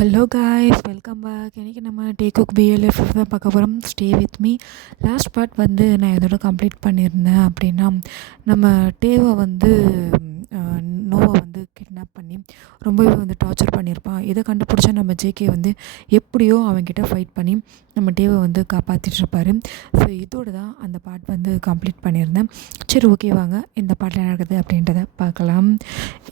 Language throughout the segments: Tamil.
Hello guys, welcome back. இன்றைக்கி நம்ம டேக் குக் பிஎல்எஃப் தான் பார்க்க போகிறோம். Stay with me. Last part வந்து நான் இதோட கம்ப்ளீட் பண்ணியிருந்தேன். அப்படின்னா நம்ம டேவை வந்து நோவை வந்து கிட்னாப் பண்ணி ரொம்பவே வந்து டார்ச்சர் பண்ணியிருப்பான். இதை கண்டுபிடிச்சா நம்ம ஜேகே வந்து எப்படியோ அவன்கிட்ட ஃபைட் பண்ணி நம்ம டேவை வந்து காப்பாற்றிட்டுருப்பார். ஸோ இதோட தான் அந்த பார்ட் வந்து கம்ப்ளீட் பண்ணியிருந்தேன். சரி, ஓகே, வாங்க இந்த பாட்டில் என்ன நடக்குது அப்படின்றத பார்க்கலாம்.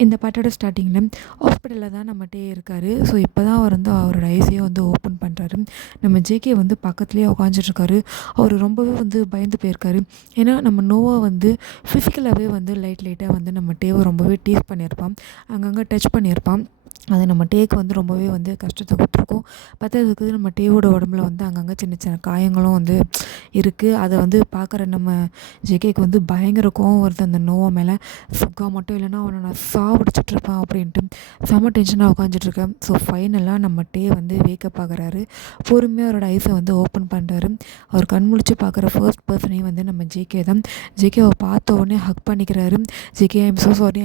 இந்த பாட்டோட ஸ்டார்டிங்கில் ஹாஸ்பிட்டலில் தான் நம்ம டே இருக்கார். ஸோ இப்போ தான் அவர் வந்து அவரோட ஐஸையே வந்து ஓப்பன் பண்ணுறாரு. நம்ம ஜேகே வந்து பக்கத்துலேயே உட்காந்துட்ருக்காரு. அவர் ரொம்பவே வந்து பயந்து போயிருக்காரு. ஏன்னா நம்ம நோவா வந்து ஃபிசிக்கலாகவே வந்து லைட்டாக வந்து நம்ம டேவை ரொம்பவே டீஸ் பண்ணியிருப்பான், அங்கங்கே டச் பண்ணியிருப்பான். அது நம்ம டேக்கு வந்து ரொம்பவே வந்து கஷ்டத்தை கொடுத்துருக்கோம். பத்தாததுக்கு நம்ம டேவோட உடம்புல வந்து அங்கங்கே சின்ன சின்ன காயங்களும் வந்து இருக்குது. அதை வந்து பார்க்குற நம்ம ஜேகேக்கு வந்து பயங்கர கோவம் வருது அந்த நோவா மேலே. சுகா மட்டும் இல்லைன்னா அவனை நான் சாவடிச்சிட்ருப்பேன் அப்படின்ட்டு செம்ம டென்ஷனாக உட்காந்துட்ருக்கேன். ஸோ ஃபைனலாக நம்ம டே வந்து வேக்கப் ஆகுறாரு. பொறுமையாக அவரோட ஐஸை வந்து ஓப்பன் பண்ணுறாரு. அவர் கண் முழிச்சு பார்க்குற ஃபர்ஸ்ட் பர்சனையும் வந்து நம்ம ஜேகே தான். ஜேகேவை பார்த்த உடனே ஹக் பண்ணிக்கிறாரு. ஜேகே, ஐம் ஸோ சாரி,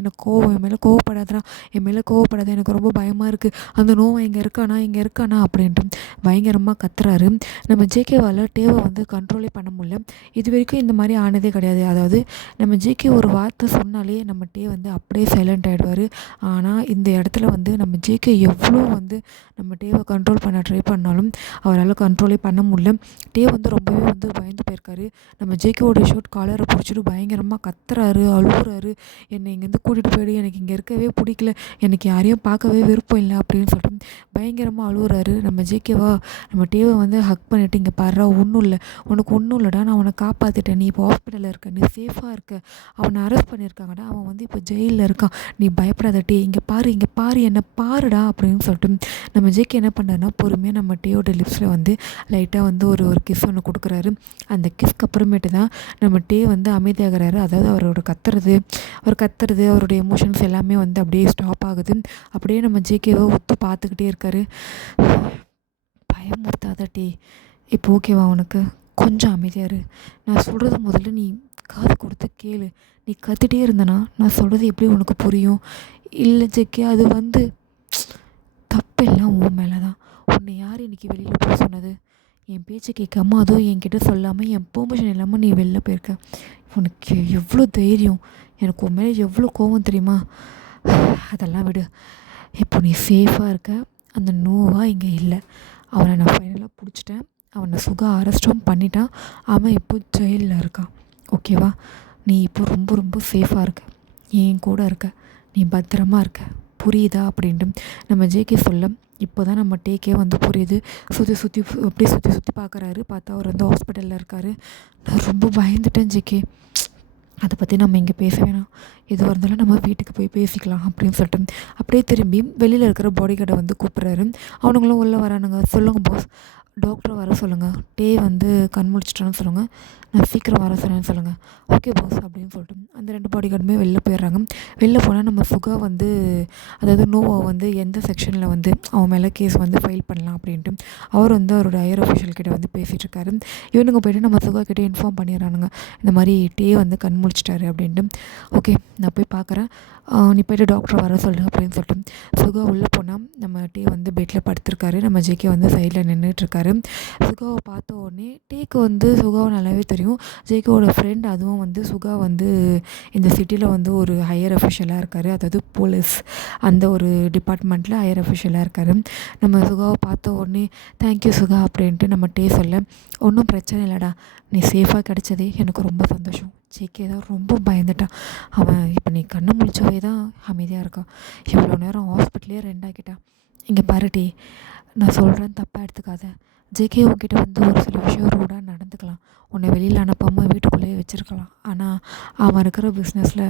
எனக்கு கோவம், என் மேலே கோவப்படாதா, என் மேலே கோவப்படாது, எனக்கு ரொம்ப பயமாக இருக்குது, அந்த நோவை இங்கே இருக்கானா அப்படின்ட்டு பயங்கரமாக கத்துறாரு. நம்ம ஜேகேவால் டேவை வந்து கண்ட்ரோலே பண்ண முடியல. இது வரைக்கும் இந்த மாதிரி ஆனதே கிடையாது. அதாவது நம்ம ஜேகே ஒரு வார்த்தை சொன்னாலே நம்ம டே வந்து அப்படியே சைலண்ட் ஆகிடுவார். ஆனால் இந்த இடத்துல வந்து நம்ம ஜேகே எவ்வளோ வந்து நம்ம டேவை கண்ட்ரோல் பண்ண ட்ரை பண்ணாலும் அவரால் கண்ட்ரோலே பண்ண முடியல. டே வந்து ரொம்பவே வந்து பயந்து போயிருக்காரு. நம்ம ஜேகேவோட ஷர்ட் காலரை பிடிச்சிட்டு பயங்கரமாக கத்துறாரு, அழுகுறாரு. என்னை இங்கேருந்து கூட்டிகிட்டு போயிடு, எனக்கு இங்கே இருக்கவே பிடிக்கல, எனக்கு யாரையும் பார்க்கவே விருப்பம் இல்லை அப்படின்னு சொல்லிட்டு பயங்கரமாக அழுகுறாரு. நம்ம ஜேகேவா நம்ம டேவை வந்து ஹக் பண்ணிவிட்டு, இங்கே பாடுறா, ஒன்றும் இல்லை, உனக்கு ஒன்றும் இல்லைடா, நான் அவனை காப்பாற்றிட்டேன், நீ இப்போ ஹாஸ்பிட்டலில் இருக்க, நீ சேஃபாக இருக்க, அவனை அரெஸ்ட் பண்ணியிருக்காங்கடா, அவன் வந்து இப்போ ஜெயிலில் இருக்கான், நீ பயப்படாத டே, இங்கே பாரு என்னை பாருடா அப்படின்னு சொல்லிட்டு நம்ம ஜேகே என்ன பண்ணுறாருன்னா பொறுமையாக நம்ம டேயோட லிப்ஸில் வந்து லைட்டாக வந்து ஒரு கிஸ் ஒன்று கொடுக்குறாரு. அந்த கிஸ்க்கு அப்புறமேட்டு தான் நம்ம டே வந்து அமைதியாகிறாரு. அதாவது அவர் கத்துறது அவருடைய எமோஷன்ஸ் எல்லாமே வந்து அப்படியே ஸ்டாப் ஆகுது. அப்படியே நம்ம ஜேகேவை ஒத்து பார்த்துக்கிட்டே இருக்காரு. பயமுறுத்தாத டே, இப்போ ஓகேவா உனக்கு, கொஞ்சம் அமைதியாரு, நான் சொல்கிறது முதல்ல நீ காது கொடுத்து கேளு, நீ கத்திட்டே இருந்தனா நான் சொல்கிறது எப்படி உனக்கு புரியும்? இல்லை ஜேகே, அது வந்து தப்பெல்லாம் உன் மேலே தான். உன்னை யார் இன்றைக்கி வெளியில் போக சொன்னது? என் பேச்சை கேட்காம, அதுவும் என்கிட்ட சொல்லாமல், என் பெர்மிஷன் இல்லாமல் நீ வெளில போயிருக்க. உனக்கு எவ்வளோ தைரியம், எனக்கு உன் மேலே எவ்வளோ கோவம் தெரியுமா? அதெல்லாம் விடு, இப்போ நீ சேஃபாக இருக்க, அந்த நோவா இங்கே இல்லை, அவனை நான் ஃபைனலாக பிடிச்சிட்டேன், அவனை சுகா அரெஸ்ட்டும் பண்ணிட்டான், அவன் இப்போ ஜெயிலில் இருக்கான், ஓகேவா? நீ இப்போ ரொம்ப ரொம்ப சேஃபாக இருக்க, என் கூட இருக்க, நீ பத்திரமா இருக்க, புரியுதா அப்படின்ட்டு நம்ம ஜேகே சொல்ல இப்போ தான் நம்ம டேக்கே வந்து புரியுது. அப்படியே சுற்றி பார்க்குறாரு. பார்த்தா அவர் வந்து ஹாஸ்பிட்டலில் இருக்கார். நான் ரொம்ப பயந்துட்டேன் ஜேகே, அதை பற்றி நம்ம இங்கே பேச வேணாம், எதுவாக இருந்தாலும் நம்ம வீட்டுக்கு போய் பேசிக்கலாம் அப்படின்னு சொல்லிட்டு அப்படியே திரும்பி வெளியில் இருக்கிற பாடி கார்டை வந்து கூப்பிட்றாரு. அவனுங்களும் உள்ளே வரானுங்க. சொல்லுங்கள் பாஸ், டாக்டரை வர சொல்லுங்கள், டே வந்து கண் முழிச்சிட்டான்னு சொல்லுங்கள், நான் சீக்கிரம் வர சொன்னேன்னு சொல்லுங்கள். ஓகே பாஸ் அப்படின்னு சொல்லிட்டு அந்த 2 பாடி கார்டுமே வெளில போயிடுறாங்க. வெளில போனால் நம்ம சுகா வந்து, அதாவது நோவா வந்து எந்த செக்ஷனில் வந்து அவன் மேலே கேஸ் வந்து ஃபைல் பண்ணலாம் அப்படின்ட்டு அவர் வந்து அவரோட ஹையர் அஃபிஷியல் கிட்டே வந்து பேசிகிட்ருக்காரு. இவனுங்க போய்ட்டு நம்ம சுகா கிட்டே இன்ஃபார்ம் பண்ணிடுறானுங்க, இந்த மாதிரி டே வந்து கண் முழிச்சிட்டாரு அப்படின்ட்டு. ஓகே, நான் போய் பார்க்குறேன், நீ போய்ட்டு டாக்டரை வர சொல்லு அப்படின்னு சொல்லிட்டு சுகா உள்ளே போனால் நம்ம டே வந்து பெட்டில் படுத்திருக்காரு. நம்ம ஜேகே வந்து சைடில் நின்றுட்டுருக்காரு. சுகாவை பார்த்த உடனே டேக்கு வந்து சுகாவை நல்லாவே தெரியும். ஜேகேவோட ஃப்ரெண்ட், அதுவும் வந்து சுகா வந்து இந்த சிட்டியில் வந்து ஒரு ஹையர் அஃபிஷியலாக இருக்கார், அதாவது போலீஸ் அந்த ஒரு டிபார்ட்மெண்ட்டில் ஹையர் அஃபிஷியலாக இருக்கார். நம்ம சுகாவை பார்த்த உடனே தேங்க்யூ சுகா அப்படின்ட்டு நம்ம டே சொல்ல, ஒன்றும் பிரச்சனை இல்லைடா, நீ சேஃபாக கிடச்சதே எனக்கு ரொம்ப சந்தோஷம். ஜேகே தான் ரொம்ப பயந்துட்டான். அவன் இப்போ நீ கண்ணை முழிச்சவே தான் அமைதியாக இருக்கான். இவ்வளோ நேரம் ஹாஸ்பிட்டலே 2 ஆக்கிட்டான். இங்கே பாரு டே, நான் சொல்கிறேன் தப்பாக எடுத்துக்காத. ஜேகே உங்ககிட்ட வந்து ஒரு சில விஷயம் ரூடாக நடந்துக்கலாம், உன்னை வெளியில் அனுப்பாமல் வீட்டுக்குள்ளேயே வச்சுருக்கலாம். ஆனால் அவன் இருக்கிற பிஸ்னஸில்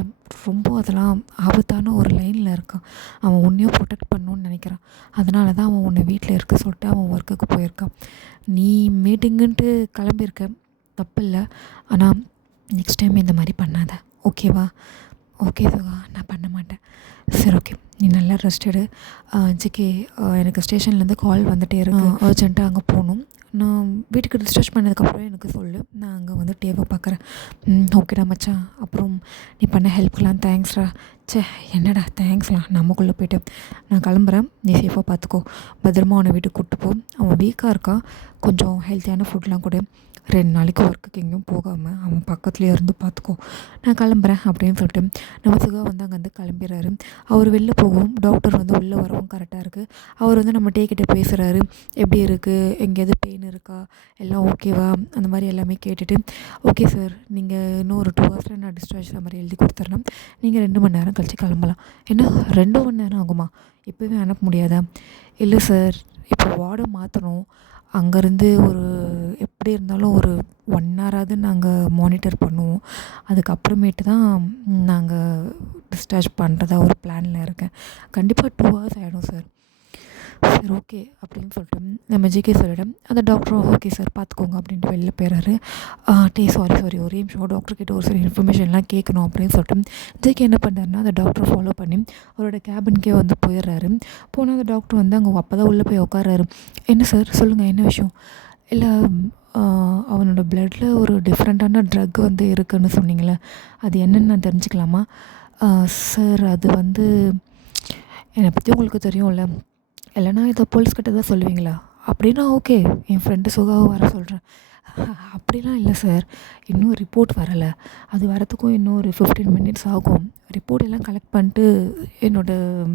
ரொம்ப அதெல்லாம் ஆபத்தான ஒரு லைனில் இருக்கான். அவன் உன்னையும் ப்ரொடெக்ட் பண்ணணுன்னு நினைக்கிறான். அதனால தான் அவன் உன்னை வீட்டில் இருக்க சொல்லிட்டு அவன் ஒர்க்குக்கு போயிருக்கான். நீ மீட்டிங்குன்ட்டு கிளம்பியிருக்க, தப்பு இல்லை, ஆனால் நெக்ஸ்ட் டைம் இந்த மாதிரி பண்ணாத, ஓகேவா? ஓகே சுகா, நான் பண்ண மாட்டேன். சரி, ஓகே, நீ நல்லா ரெஸ்ட் எடு. ஜிகே, எனக்கு ஸ்டேஷன்லேருந்து கால் வந்துகிட்டே இருக்கு, அர்ஜென்ட்டாக அங்கே போகணும், நான் வீட்டுக்கு டிஸ்சார்ஜ் பண்ணதுக்கப்புறம் எனக்கு சொல்லு, நான் அங்கே வந்து டேவை பார்க்குறேன். ஓகேடா மச்சான், அப்புறம் நீ பண்ண ஹெல்ப்க்கெலாம் தேங்க்ஸ்டா. ச்சே! என்னடா தேங்க்ஸ்லாம் நமக்குள்ளே போய்ட்டு. நான் கிளம்புறேன். நீ சேஃபாக பார்த்துக்கோ. பத்திரமா அவன வீட்டுக்கு கூப்பிட்டு போ. அவன் வீக்காக இருக்கான். கொஞ்சம் ஹெல்த்தியான ஃபுட்லாம் கொடு. 2 நாளைக்கு ஒர்க்குக்கு எங்கேயும் போகாமல் அவன் பக்கத்துலேயே இருந்து பார்த்துக்கோ. நான் கிளம்புறேன் அப்படின்னு சொல்லிட்டு நம்ம சுகா வந்து அங்கேருந்து கிளம்பிடுறாரு. அவர் வெளில போகவும் டாக்டர் வந்து உள்ளே வரவும் கரெக்டாக இருக்குது. அவர் வந்து நம்ம கிட்ட பேசுகிறாரு. எப்படி இருக்குது? எங்கேயாவது பெயின் இருக்கா? எல்லாம் ஓகேவா? அந்த மாதிரி எல்லாமே கேட்டுட்டு, ஓகே சார், நீங்கள் இன்னும் ஒரு 2 ஹவர்ஸில் நான் டிஸ்சார்ஜ் மாதிரி எழுதி கொடுத்துட்றேன். நீங்கள் 2 மணி நேரம் கழிச்சு கிளம்பலாம். என்ன 2 மணி நேரம் ஆகுமா? இப்போவே அனுப்ப முடியாதா? இல்லை சார், இப்போ வார்டை மாற்றணும். அங்கேருந்து ஒரு எப்படி இருந்தாலும் ஒரு 1 ஹவராவது நாங்கள் மானிட்டர் பண்ணுவோம். அதுக்கப்புறமேட்டு தான் நாங்கள் டிஸ்சார்ஜ் பண்ணுறதா ஒரு பிளானில் இருக்கேன். கண்டிப்பாக 2 ஹவர்ஸ் ஆகிடும் சார். சரி, ஓகே அப்படின்னு சொல்லிட்டு நம்ம ஜிகே சாரிடம் அந்த டாக்டரும் ஓகே சார் பார்த்துக்கோங்க அப்படின்ட்டு வெளில போயிறாரு. சாரி ஒரே நிமிஷம் டாக்டர்கிட்ட ஒரு சில இன்ஃபர்மேஷன்லாம் கேட்கணும் அப்படின்னு சொல்லிட்டு ஜிகே என்ன பண்ணுறாருன்னா அந்த டாக்டரை ஃபாலோ பண்ணி அவரோட கேபின்கே வந்து போயிடுறாரு. போனால் அந்த டாக்டர் வந்து அங்கே அப்போ தான் உள்ளே போய் உட்காராரு. என்ன சார் சொல்லுங்கள், என்ன விஷயம்? இல்லை, அவனோட ப்ளட்டில் ஒரு டிஃப்ரெண்ட்டான ட்ரக் வந்து இருக்குதுன்னு சொன்னீங்களே, அது என்னென்னு நான் தெரிஞ்சுக்கலாமா? சார், அது வந்து என்னை பற்றி உங்களுக்கு தெரியும்ல, இல்லைனா இதை போலீஸ்கிட்ட தான் சொல்லுவீங்களா? அப்படின்னா ஓகே, என் ஃப்ரெண்டு சுகாவை வர சொல்கிறேன். அப்படிலாம் இல்லை சார், இன்னும் ரிப்போர்ட் வரலை. அது வரத்துக்கும் இன்னும் ஒரு 15 மினிட்ஸ் ஆகும். ரிப்போர்ட் எல்லாம் கலெக்ட் பண்ணிட்டு என்னோடய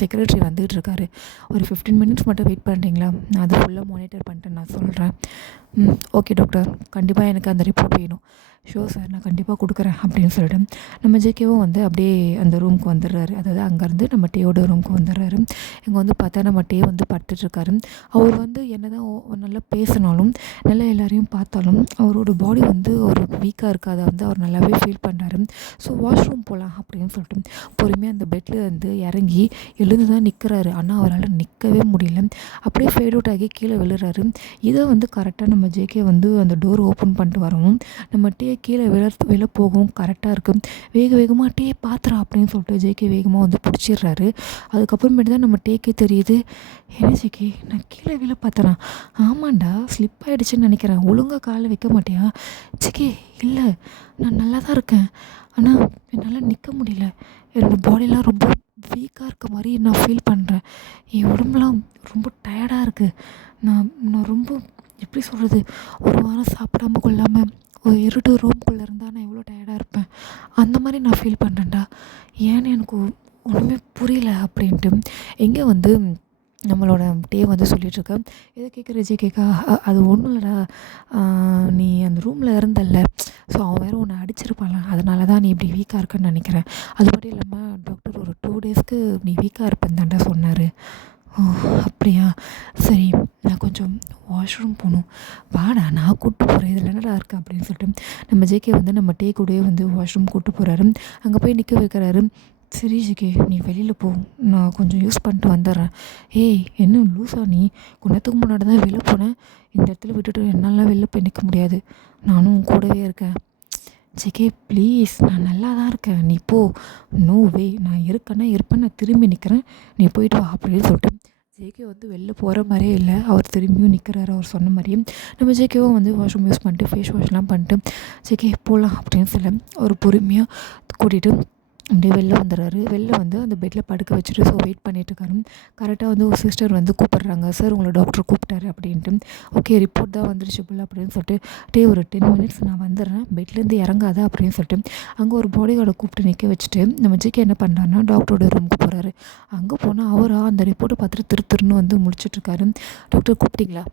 செக்ரட்டரி வந்துகிட்ருக்காரு. ஒரு 15 மினிட்ஸ் மட்டும் வெயிட் பண்ணுறீங்களா? நான் அதை ஃபுல்லாக மானிட்டர் பண்ணிட்டு நான் சொல்கிறேன். ஓகே டாக்டர், கண்டிப்பாக எனக்கு அந்த ரிப்போர்ட் வேணும். ஷோர் சார், நான் கண்டிப்பாக கொடுக்குறேன் அப்படின்னு சொல்லிட்டு நம்ம ஜேகேவும் வந்து அப்படியே அந்த ரூமுக்கு வந்துடுறாரு. அதாவது அங்கேருந்து நம்ம டேயோட ரூமுக்கு வந்துடுறாரு. இங்கே வந்து பார்த்தா நம்ம டே வந்து படுத்துட்ருக்காரு. அவர் வந்து என்ன தான் நல்லா பேசினாலும், நல்லா எல்லோரையும் பார்த்தாலும் அவரோட பாடி வந்து ஒரு வீக்காக இருக்குது. அதை வந்து அவர் நல்லாவே ஃபீல் பண்ணுறாரு. ஸோ வாஷ்ரூம் போகலாம் அப்படின்னு சொல்லிட்டு பொறுமையாக அந்த பெட்டில் வந்து இறங்கி எழுந்து தான் நிற்கிறாரு. ஆனால் அவரால் நிற்கவே முடியல. அப்படியே ஃபேட் அவுட் ஆகி கீழே விழுறாரு. இதை வந்து கரெக்டாக நம்ம ஜேகே வந்து அந்த டோர் ஓப்பன் பண்ணிட்டு வரவும் நம்ம டே கீழே விழ போகவும் கரெக்டாக இருக்குது. வேகமாக டே பாத்திரா அப்படின்னு சொல்லிட்டு ஜேகே வேகமாக வந்து பிடிச்சிடுறாரு. அதுக்கப்புறமேட்டு தான் நம்ம டேக்கே தெரியுது, என்ன ஜேகே நான் கீழே விழ பார்த்தேனா? ஆமாண்டா, ஸ்லிப் ஆகிடுச்சின்னு நினைக்கிறேன். ஒழுங்காக காலை வைக்க மாட்டியா? ஜேகே இல்லை, நான் நல்லா தான் இருக்கேன். ஆனால் என்னால் நிற்க முடியல. என்னோடய பாடிலாம் ரொம்ப வீக்காக இருக்க மாதிரி நான் ஃபீல் பண்ணுறேன். என் உடம்புலாம் ரொம்ப டயர்டாக இருக்குது. நான் ரொம்ப எப்படி சொல்கிறது, ஒரு வாரம் சாப்பிடாம கொள்ளாமல் ஒரு இருட்டு ரூம்குள்ளே இருந்தால் நான் எவ்வளோ டயர்டாக இருப்பேன், அந்த மாதிரி நான் ஃபீல் பண்ணுறேன்டா. ஏன்னு எனக்கு ஒன்றுமே புரியல அப்படின்ட்டு எங்கே வந்து நம்மளோட டே வந்து சொல்லிகிட்ருக்க. இதை கேட்குற கேட்கா, அது ஒன்றும் இல்லைடா, நீ அந்த ரூமில் இருந்தல்ல, ஸோ அவன் வேறு உன்னை அடிச்சிருப்பான்ல, அதனால தான் நீ இப்படி வீக்காக இருக்குன்னு நினைக்கிறேன். அது மட்டும் இல்லாமல் டாக்டர் ஒரு 2 டேஸ்க்கு நீ வீக்காக இருப்பேன்னு தாண்டா சொன்னார். ஓ அப்படியா, சரி, நான் கொஞ்சம் வாஷ்ரூம் போகணும், வாடா நான் கூப்பிட்டு போகிறேன், இதில் என்னடா இருக்குது அப்படின்னு சொல்லிட்டு நம்ம ஜேகே வந்து நம்ம டே கூடயே வந்து வாஷ்ரூம் கூப்பிட்டு போகிறாரு. அங்கே போய் நிற்க வைக்கிறாரு. சரி ஜேகே, நீ வெளியில் போ, நான் கொஞ்சம் யூஸ் பண்ணிட்டு வந்துடுறேன். ஏய் என்ன லூஸா நீ? கொஞ்ச நேரத்துக்கு முன்னாடி தான் வெளில போனேன், இந்த இடத்துல விட்டுட்டு என்னாலாம் வெளில போய் நிற்க முடியாது, நானும் கூடவே இருக்கேன். ஜேகே ப்ளீஸ், நான் நல்லா தான் இருக்கேன், நீ போ. நோ வே, நான் இருக்கேன்னா இருப்பேன், நான் திரும்பி நிற்கிறேன், நீ போயிட்டு வா அப்படின்னு சொல்லிட்டு ஜேகே வந்து வெளில போகிற மாதிரியே இல்லை. அவர் திரும்பியும் நிற்கிறாரு அவர் சொன்ன மாதிரியே. நம்ம ஜேகேவும் வந்து வாஷ்ரூம் யூஸ் பண்ணிட்டு ஃபேஸ் வாஷ்லாம் பண்ணிட்டு ஜேகே போகலாம் அப்படின்னு சொல்ல அவர் பொறுமையாக கூட்டிகிட்டு அப்படியே வெளில வந்துடுறாரு. வெளில வந்து அந்த பெட்டில் படுக்க வச்சுட்டு ஸோ வெயிட் பண்ணிகிட்ருக்காரு. கரெக்டாக வந்து ஒரு சிஸ்டர் வந்து கூப்பிட்றாங்க, சார் உங்களை டாக்டர் கூப்பிட்டாரு அப்படின்ட்டு. ஓகே, ரிப்போர்ட் தான் வந்துருச்சு போல் அப்படின்னு சொல்லிட்டு ஒரு 10 மினிட்ஸ் நான் வந்துடுறேன், பெட்லேருந்து இறங்காத அப்படின்னு சொல்லிட்டு அங்கே ஒரு பாடி கார்டை கூப்பிட்டு நிற்க வச்சுட்டு நம்ம ஜிகே என்ன பண்ணுறாருன்னா டாக்டரோட ரூமுக்கு போகிறாரு. அங்கே போனால் அவராக அந்த ரிப்போர்ட்டை பார்த்துட்டு திருன்னு வந்து முடிச்சிட்ருக்காரு. டாக்டர் கூப்பிட்டீங்களா?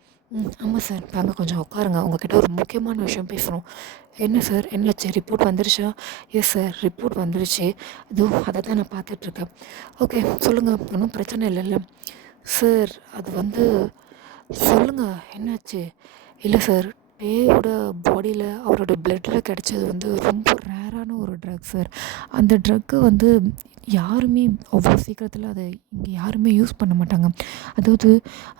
ஆமாம் சார், வாங்க கொஞ்சம் உட்காருங்க, உங்ககிட்ட ஒரு முக்கியமான விஷயம் பேசணும். என்ன சார், என்னாச்சு, ரிப்போர்ட் வந்துருச்சா? எஸ் சார், ரிப்போர்ட் வந்துருச்சு, இதோ அதை தான் நான் பார்த்துட்ருக்கேன். ஓகே சொல்லுங்கள், ஒன்றும் பிரச்சனை இல்லைல்ல? சார் அது வந்து சொல்லுங்கள், என்னாச்சு? இல்லை சார், டேயோட பாடியில் அவரோட பிளட்டில் கிடச்சது வந்து ரொம்ப ரேரான ஒரு ட்ரக் சார். அந்த ட்ரக்கு வந்து யாருமே அவ்வளோ சீக்கிரத்தில் அதை இங்கே யாருமே யூஸ் பண்ண மாட்டாங்க. அதாவது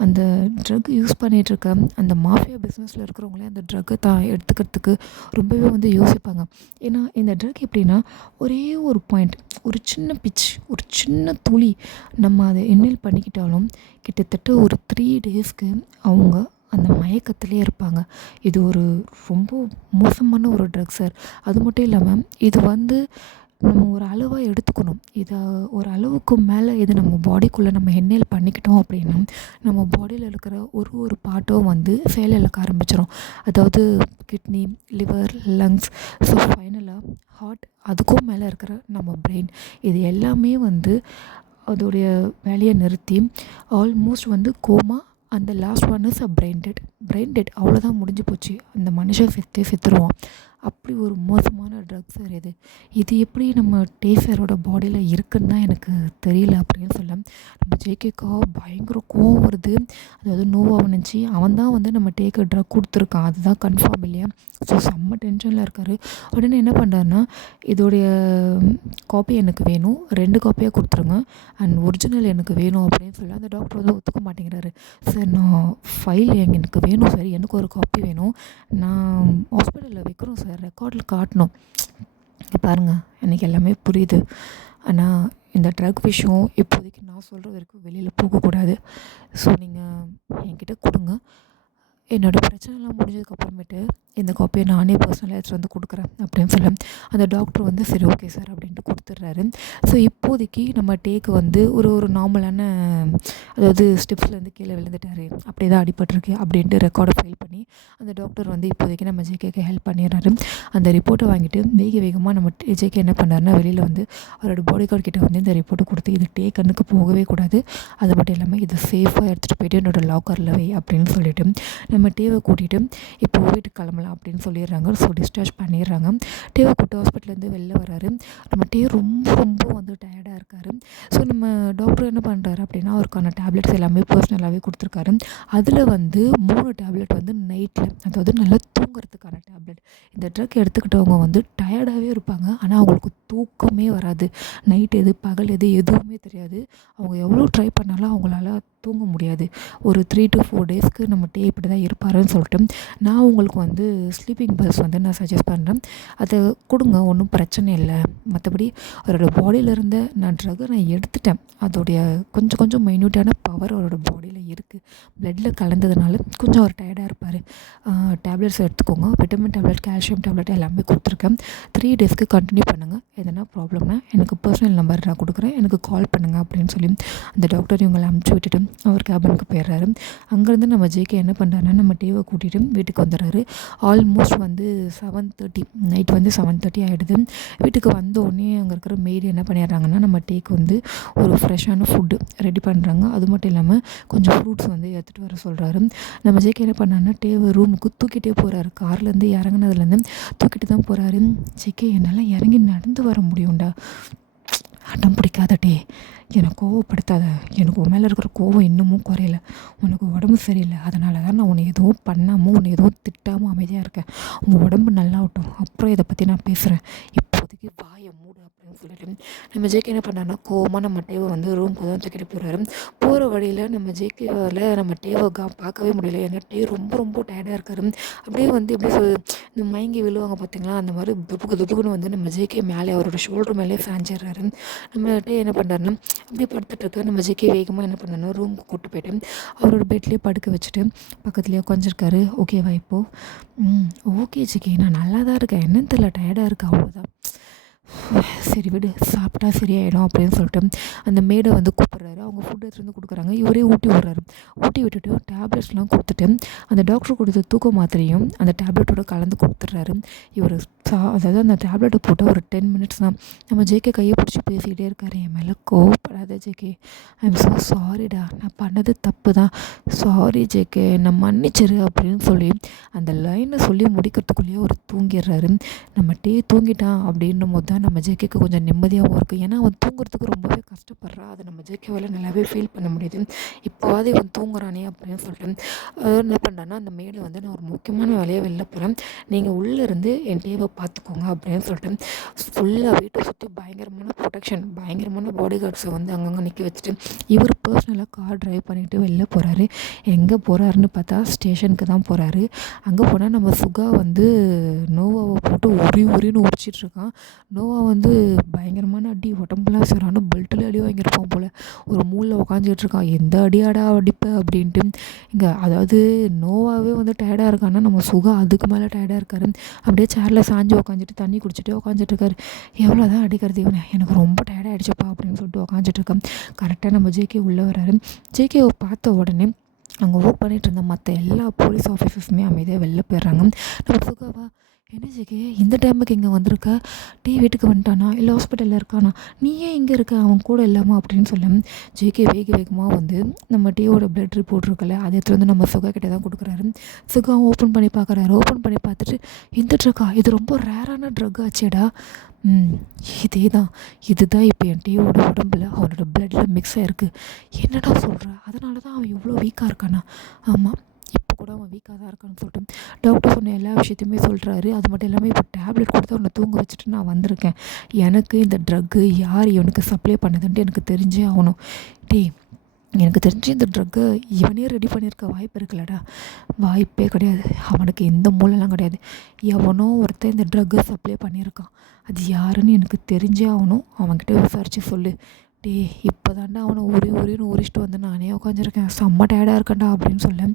அந்த ட்ரக் யூஸ் பண்ணிகிட்ருக்க அந்த மாஃபியா பிஸ்னஸில் இருக்கிறவங்களே அந்த ட்ரக்கை தான் எடுத்துக்கிறதுக்கு ரொம்பவே வந்து யோசிப்பாங்க. ஏன்னா இந்த ட்ரக் எப்படின்னா, ஒரே ஒரு பாயிண்ட், ஒரு சின்ன பிச், ஒரு சின்ன துளி நம்ம அதை இன்ஹேல் பண்ணிக்கிட்டாலும் கிட்டத்தட்ட ஒரு 3 டேஸ்க்கு அவங்க அந்த மயக்கத்திலே இருப்பாங்க. இது ஒரு ரொம்ப மோசமான ஒரு ட்ரக் சார். அது மட்டும் இல்லாமல் இது வந்து நம்ம ஒரு அளவாக எடுத்துக்கணும். இதை ஒரு அளவுக்கு மேலே இது நம்ம பாடிக்குள்ளே நம்ம இன்ஹேல் பண்ணிக்கிட்டோம் அப்படின்னா நம்ம பாடியில் இருக்கிற ஒரு ஒரு பார்ட்டும் வந்து செயலிழக்க ஆரம்பிச்சிடும். அதாவது கிட்னி, லிவர், லங்ஸ், ஸோ ஃபைனலாக ஹார்ட், அதுக்கும் மேலே இருக்கிற நம்ம பிரெயின், இது எல்லாமே வந்து அதோடைய வேலையை நிறுத்தி ஆல்மோஸ்ட் வந்து கோமா. அந்த last one is brain dead. அவ்வளோதான், முடிஞ்சு போச்சு. அந்த மனுஷன் செத்துருவான். அப்படி ஒரு மோசமான ட்ரக்ஸ் சார் இது. இது எப்படி நம்ம டேசரோட பாடியில் இருக்குன்னு தான் எனக்கு தெரியல அப்படின்னு சொல்ல நம்ம ஜேகேக்கா பயங்கர கோவம் வருது. அதாவது நோவாக நினச்சி அவன் தான் வந்து நம்ம டேக்கு ட்ரக் கொடுத்துருக்கான், அதுதான் கன்ஃபார்ம் இல்லையா. ஸோ செம்ம டென்ஷனில் இருக்கார். உடனே என்ன பண்ணுறாருன்னா, இதோடைய காப்பி எனக்கு வேணும், 2 காப்பியாக கொடுத்துருங்க, அண்ட் ஒரிஜினல் எனக்கு வேணும் அப்படின்னு சொல்லி அந்த டாக்டர் வந்து ஒத்துக்க மாட்டேங்கிறாரு. சார் நான் ஃபைல் எனக்கு வேணும் சார், எனக்கு ஒரு காப்பி வேணும், நான் ஹாஸ்பிட்டலில் வைக்கிறோம் சார், ரெக்கார்டில் காட்டணும். பாருங்கள், எனக்கு எல்லாமே புரியுது. ஆனால் இந்த ட்ரக் விஷயம் இப்போதைக்கு நான் சொல்கிற வரைக்கும் வெளியில் போகக்கூடாது. ஸோ நீங்கள் என்கிட்ட கொடுங்க, என்னோடய பிரச்சனைலாம் முடிஞ்சதுக்கப்புறமேட்டு இந்த காப்பியை நானே பர்சனலாக எடுத்துகிட்டு வந்து கொடுக்குறேன் அப்படின்னு சொல்ல அந்த டாக்டர் வந்து சரி ஓகே சார் அப்படின்ட்டு கொடுத்துட்றாரு. ஸோ இப்போதைக்கு நம்ம டேக்கு வந்து ஒரு நார்மலான, அதாவது ஸ்டெப்ஸ்லேருந்து கீழே விழுந்துட்டார், அப்படியே தான் அடிபட்டிருக்கு அப்படின்ட்டு ரெக்கார்டை ஃபைல் பண்ணி அந்த டாக்டர் வந்து இப்போதைக்கு நம்ம ஜேகேக்கு ஹெல்ப் பண்ணிடுறாரு. அந்த ரிப்போர்ட்டை வாங்கிட்டு வேகமாக நம்ம ஜேகே என்ன பண்ணாருன்னா வெளியில் வந்து அவரோட பாடி கார்டு கிட்ட வந்து இந்த ரிப்போர்ட்டை கொடுத்து இது டே கண்ணுக்கு போகவே கூடாது, அது மட்டும் இல்லாமல் இது சேஃபாக எடுத்துகிட்டு போய்ட்டு என்னோடய லாக்கரில் வை அப்படின்னு சொல்லிவிட்டு நம்ம டேவை கூட்டிகிட்டு இப்போ வீட்டுக்கு கிளம்பலாம் அப்படின்னு சொல்லிடுறாங்க. ஸோ டிஸ்சார்ஜ் பண்ணிடுறாங்க. டேவை கூப்பிட்டு ஹாஸ்பிட்டல்லேருந்து வெளில வராரு. நம்ம டே ரொம்ப ரொம்ப வந்து டயர்டாக இருக்கார். ஸோ நம்ம டாக்டர் என்ன பண்ணுறாரு அப்படின்னா அவருக்கான டேப்லெட்ஸ் எல்லாமே பர்சனலாகவே கொடுத்துருக்காரு. அதில் வந்து 3 டேப்லெட் வந்து நைட்டில், அதாவது நல்லா தூங்குறதுக்கான டேப்லெட். இந்த ட்ரக் எடுத்துக்கிட்டவங்க வந்து டயர்டாகவே இருப்பாங்க, ஆனால் அவங்களுக்கு தூக்கமே வராது. நைட் எது பகல் எது எதுவுமே தெரியாது. அவங்க எவ்வளோ ட்ரை பண்ணாலும் அவங்களால தூங்க முடியாது. ஒரு 3 to 4 டேஸ்க்கு நம்ம டே இப்படி தான் இருப்பாருன்னு சொல்லிட்டு நான் உங்களுக்கு வந்து ஸ்லீப்பிங் பல்ஸ் வந்து நான் சஜஸ்ட் பண்ணுறேன். அதை கொடுங்க, ஒன்றும் பிரச்சனை இல்லை. மற்றபடி அவரோட பாடியில் இருந்த ட்ரக்கை நான் எடுத்துட்டேன். அதோடைய கொஞ்சம் மைன்யூட்டான பவர் அவரோட பாடியில் இருக்குது. ப்ளட்டில் கலந்ததுனால கொஞ்சம் அவர் டயர்டாக இருப்பார். டேப்லெட்ஸ் எடுத்துக்கோங்க, விட்டமின் டேப்லெட், கால்சியம் டேப்லெட் எல்லாமே கொடுத்துருக்கேன். 3 டேஸ்க்கு கண்டினியூ பண்ணுங்கள். எதனா ப்ராப்ளம்னா எனக்கு பர்சனல் நம்பர் நான் கொடுக்குறேன், எனக்கு கால் பண்ணுங்கள் அப்படின்னு சொல்லி அந்த டாக்டர் இவங்களை அனுப்பிச்சி விட்டுட்டு அவர் கேபினுக்கு போயிடுறாரு. அங்கேருந்து நம்ம ஜேகே என்ன பண்ணுறாருன்னா நம்ம டேவை கூட்டிகிட்டு வீட்டுக்கு வந்துடுறாரு. ஆல்மோஸ்ட் வந்து 7:30 நைட் வந்து 7:30 ஆகிடுது. வீட்டுக்கு வந்தோடனே அங்கே இருக்கிற மெய்டு என்ன பண்ணிடுறாங்கன்னா நம்ம டேக்கு வந்து ஒரு ஃப்ரெஷ்ஷான ஃபுட்டு ரெடி பண்ணுறாங்க. அது மட்டும் இல்லாமல் கொஞ்சம் ஃப்ரூட்ஸ் வந்து எடுத்துகிட்டு வர சொல்கிறாரு. நம்ம ஜேகே என்ன பண்ணாருன்னா டேவை ரூமுக்கு தூக்கிட்டே போகிறாரு. கார்லேருந்து இறங்குனதுலேருந்து தூக்கிட்டு தான் போகிறாரு. ஜேகே என்னால் இறங்கி நடந்து வர முடியும்டா, அடம் பிடிக்காத டே, என்னை கோவப்படுத்தாத, எனக்கு உன் மேலே இருக்கிற கோவம் இன்னமும் குறையல, உனக்கு உடம்பு சரியில்லை, அதனால தான் நான் உன்னை எதுவும் பண்ணாமல் உன்னை எதுவும் திட்டாமல் அமைதியாக இருக்கேன். உங்கள் உடம்பு நல்லாகட்டும், அப்புறம் இதை பற்றி நான் பேசுகிறேன், இப்போதைக்கு வாயை மூடு அப்படின்னு சொல்லிட்டு நம்ம ஜேகே என்ன பண்ணாருன்னா கோவமாக நம்ம டேவை வந்து ரூமுக்கு தான் தூக்கிட்டு போகிறாரு. போகிற வழியில் நம்ம ஜேகேவால் நம்ம டேவை பார்க்கவே முடியல. ஏன்னா டே ரொம்ப ரொம்ப டயர்டாக இருக்காரு. அப்படியே வந்து எப்படி இந்த மயங்கி விழுவாங்க பார்த்தீங்களா, அந்த மாதிரி துப்புக்குன்னு வந்து நம்ம ஜேகே மேலே அவரோட ஷோல்டர் மேலே சாஞ்சிடுறாரு. நம்ம டே என்ன பண்ணுறாருன்னா அப்படியே படுத்துட்டு இருக்க நம்ம ஜேகே வேகமாக என்ன பண்ணணும் ரூமுக்கு கூப்பிட்டு போய்ட்டு அவரோட பெட்லேயே படுக்க வச்சுட்டு பக்கத்துலேயே உட்காந்துருக்காரு. ஓகேவா இப்போது? ஓகே ஜேகே, நான் நல்லா தான் இருக்கேன், என்னன்னு தெரியல, டயர்டாக இருக்கேன், அவ்வளோதான். சரி விடு, சாப்பிட்டா சரியாயிடும் அப்படின்னு சொல்லிட்டு அந்த மேடை வந்து கூப்பிட்றாரு. அவங்க ஃபுட் எடுத்துகிட்டு வந்து கொடுக்குறாங்க. இவரே ஊட்டி விட்றாரு. ஊட்டி விட்டுட்டு டேப்லெட்ஸ்லாம் கொடுத்துட்டு அந்த டாக்டர் கொடுத்த தூக்க மாத்திரையும் அந்த டேப்லெட்டோட கலந்து கொடுத்துட்றாரு. இவர் அதாவது அந்த டேப்லெட்டை போட்டால் ஒரு 10 மினிட்ஸ் தான். நம்ம ஜேகே கையை பிடிச்சி பேசிக்கிட்டே இருக்காரு. என் மேலே கோவப்படாத ஜேகே, ஐம் ஸோ சாரிடா, நான் பண்ணது தப்பு தான், சாரி ஜேகே, நான் மன்னிச்சிரு அப்படின்னு சொல்லி அந்த லைனை சொல்லி முடிக்கிறதுக்குள்ளேயே அவர் தூங்கிடுறாரு. நம்ம டே தூங்கிட்டான் அப்படின்னும் போது தான் நம்ம ஜேகேக்கு கொஞ்சம் நிம்மதியாகவும் இருக்குது. ஏன்னா அவன் தூங்குறதுக்கு ரொம்பவே கஷ்டப்படுறான். அதை நம்ம ஜேகேவால் நல்லாவே ஃபீல் பண்ண முடியுது. இப்போவாது இவன் தூங்குறானே அப்படின்னு சொல்லிட்டு என்ன பண்ணுறான்னா அந்த மேடை வந்து நான் ஒரு முக்கியமான வேலையை வெளில போகிறேன், நீங்கள் உள்ளேருந்து என் டேவை பார்த்துக்கோங்க அப்படின்னு சொல்லிட்டு ஃபுல்லாக வீட்டை சுற்றி பயங்கரமான ப்ரொடெக்ஷன், பயங்கரமான பாடி கார்ட்ஸை வந்து அங்கங்கே நிற்க வச்சுட்டு இவர் பர்சனலாக கார் ட்ரைவ் பண்ணிவிட்டு வெளில போகிறாரு. எங்கே போகிறாருன்னு பார்த்தா ஸ்டேஷனுக்கு தான் போகிறாரு. அங்கே போனால் நம்ம சுகா வந்து நோவாவை போட்டு உரின்னு உரிச்சிட்ருக்கான். நோவா வந்து பயங்கரமான அடி, உடம்புலாம் சரியான பெல்ட்டில் அடி வாங்கியிருப்பான் போல். ஒரு மூலையில் உக்காந்துட்ருக்கான். எந்த அடியாடா அடிப்ப அப்படின்ட்டு. இங்கே அதாவது நோவாவே வந்து டயர்டாக இருக்கான்னா நம்ம சுகா அதுக்கு மேலே டயர்டாக இருக்காரு. அப்படியே சேரில் சாஞ்சு உக்காந்துட்டு தண்ணி குடிச்சிட்டு உக்காந்துட்ருக்காரு. எவ்வளோ தான் அடிக்கிறது இவனை, எனக்கு ரொம்ப டயர்டாகிடுச்சப்பா அப்படின்னு சொல்லிட்டு உக்காந்துட்ருக்கேன். கரெக்டாக நம்ம ஜேகே உள்ளே வராரு. ஜேகேவை பார்த்த உடனே அங்கே ஒர்க் பண்ணிகிட்டு இருந்த மற்ற எல்லா போலீஸ் ஆஃபீஸர்ஸுமே அமைதியாக வெளில போயிடுறாங்க. நம்ம சுகாவா, என்ன ஜேகே இந்த டைமுக்கு இங்கே வந்திருக்க? வீட்டுக்கு வந்துட்டானா இல்லை ஹாஸ்பிட்டலில் இருக்கானா? நீ ஏன் இங்கே இருக்க அவன் கூட இல்லாமல் அப்படின்னு சொல்ல ஜேகே வேகமாக வந்து நம்ம டீயோட பிளட் ரிப்போர்ட் இருக்குல்ல அதை எடுத்துகிட்டு வந்து நம்ம சுகா கிட்டே தான் கொடுக்குறாரு. சுகா ஓப்பன் பண்ணி பார்க்குறாரு. ஓப்பன் பண்ணி பார்த்துட்டு, இந்த ட்ரக்கா, இது ரொம்ப ரேரான ட்ரக் ஆச்சேடா. இதுதான் இப்போ என் டீயோட உடம்புல அவனோட பிளட்டில் மிக்ஸ் ஆகிருக்கு. என்னடா சொல்கிற? அதனால தான் அவன் இவ்வளோ வீக்காக இருக்கானா? ஆமாம், இப்போ கூட அவன் வீக்காக தான் இருக்கான்னு சொல்லிட்டு டாக்டர் சொன்ன எல்லா விஷயத்தையுமே சொல்கிறாரு. அது மட்டும் இல்லாமல் இப்போ டேப்லெட் கொடுத்து அவனை தூங்க வச்சுட்டு நான் வந்திருக்கேன். எனக்கு இந்த ட்ரக்கு யார் இவனுக்கு சப்ளை பண்ணதுன்ட்டு எனக்கு தெரிஞ்சே ஆகணும். எனக்கு தெரிஞ்சு இந்த ட்ரக்கை இவனே ரெடி பண்ணியிருக்க வாய்ப்பு இருக்குல்லடா. வாய்ப்பே கிடையாது. அவனுக்கு எந்த மூலம்லாம் கிடையாது. எவனோ ஒருத்தன் இந்த ட்ரக்கை சப்ளை பண்ணியிருக்கான். அது யாருன்னு எனக்கு தெரிஞ்சே ஆகணும். அவன்கிட்ட விசாரித்து சொல்லு. இப்போ தாண்டா அவனை உரின்னு உரிச்சிட்டு வந்து நானே உட்காந்துருக்கேன். செம்ம டயர்டாக இருக்கேன்டா அப்படின்னு சொல்ல